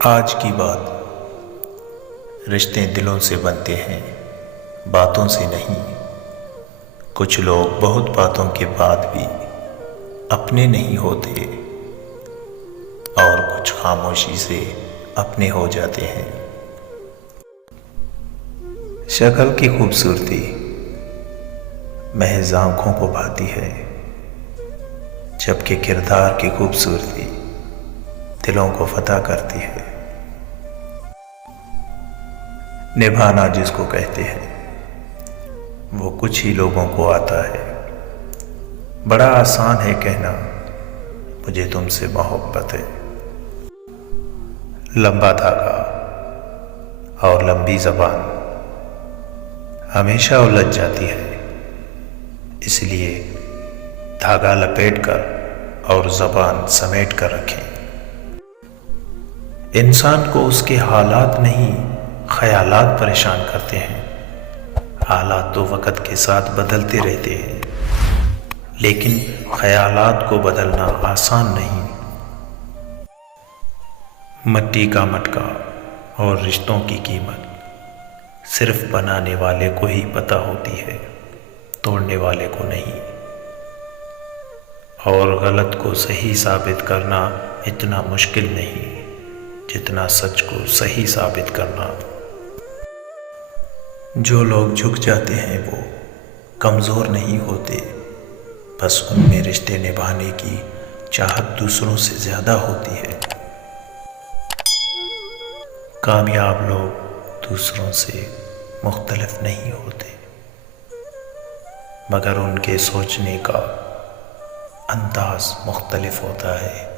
आज की बात। रिश्ते दिलों से बनते हैं, बातों से नहीं। कुछ लोग बहुत बातों के बाद भी अपने नहीं होते और कुछ खामोशी से अपने हो जाते हैं। शक्ल की खूबसूरती महज आंखों को भाती है, जबकि किरदार की खूबसूरती दिलों को फतह करती है। निभाना जिसको कहते हैं वो कुछ ही लोगों को आता है। बड़ा आसान है कहना मुझे तुमसे मोहब्बत है। लंबा धागा और लंबी जबान हमेशा उलझ जाती है, इसलिए धागा लपेट कर और जबान समेट कर रखें। इंसान को उसके हालात नहीं, ख्यालात परेशान करते हैं। हालात तो वक़्त के साथ बदलते रहते हैं, लेकिन ख्यालात को बदलना आसान नहीं। मिट्टी का मटका और रिश्तों की कीमत सिर्फ बनाने वाले को ही पता होती है, तोड़ने वाले को नहीं। और गलत को सही साबित करना इतना मुश्किल नहीं जितना सच को सही साबित करना। जो लोग झुक जाते हैं वो कमज़ोर नहीं होते, बस उनमें रिश्ते निभाने की चाहत दूसरों से ज़्यादा होती है। कामयाब लोग दूसरों से मुख्तलिफ नहीं होते, मगर उनके सोचने का अंदाज़ मुख्तलिफ होता है।